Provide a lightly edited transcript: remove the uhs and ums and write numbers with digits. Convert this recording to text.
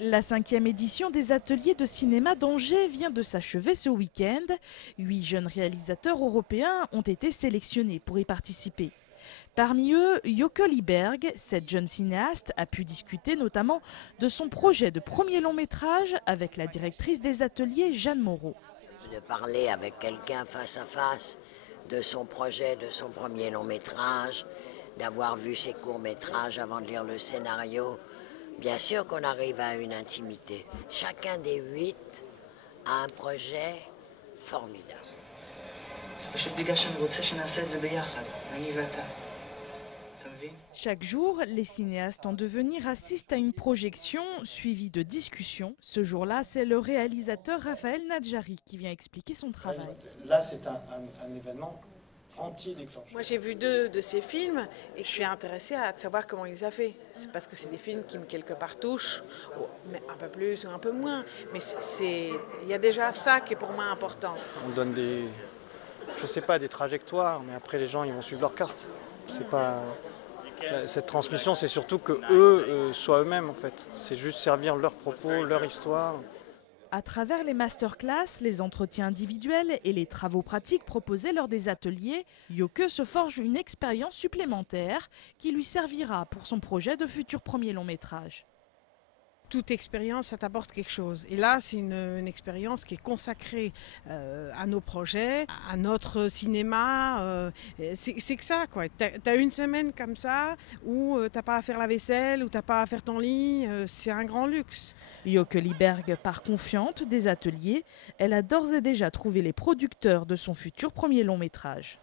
La 5e édition des ateliers de cinéma d'Angers vient de s'achever ce week-end. 8 jeunes réalisateurs européens ont été sélectionnés pour y participer. Parmi eux, Joke Lieberg, cette jeune cinéaste, a pu discuter notamment de son projet de premier long métrage avec la directrice des ateliers, Jeanne Moreau. De parler avec quelqu'un face à face de son projet, de son premier long métrage, d'avoir vu ses courts métrages avant de lire le scénario. Bien sûr qu'on arrive à une intimité. Chacun des 8 a un projet formidable. Chaque jour, les cinéastes en devenir assistent à une projection suivie de discussions. Ce jour-là, c'est le réalisateur Raphaël Nadjari qui vient expliquer son travail. Là, c'est un événement anti-déclencheur. Moi, j'ai vu 2 de ces films et je suis intéressée à savoir comment il les a fait. C'est parce que c'est des films qui me quelque part touchent, mais un peu plus ou un peu moins. Mais il y a déjà ça qui est pour moi important. On donne je sais pas, des trajectoires, mais après les gens ils vont suivre leur carte. C'est pas cette transmission, c'est surtout que eux soient eux-mêmes en fait. C'est juste servir leurs propos, leur histoire. À travers les masterclass, les entretiens individuels et les travaux pratiques proposés lors des ateliers, Joke se forge une expérience supplémentaire qui lui servira pour son projet de futur premier long métrage. Toute expérience, ça t'apporte quelque chose. Et là, c'est une expérience qui est consacrée à nos projets, à notre cinéma. C'est que ça, quoi. T'as une semaine comme ça où t'as pas à faire la vaisselle, où t'as pas à faire ton lit. C'est un grand luxe. Joke Lieberg part confiante des ateliers. Elle a d'ores et déjà trouvé les producteurs de son futur premier long métrage.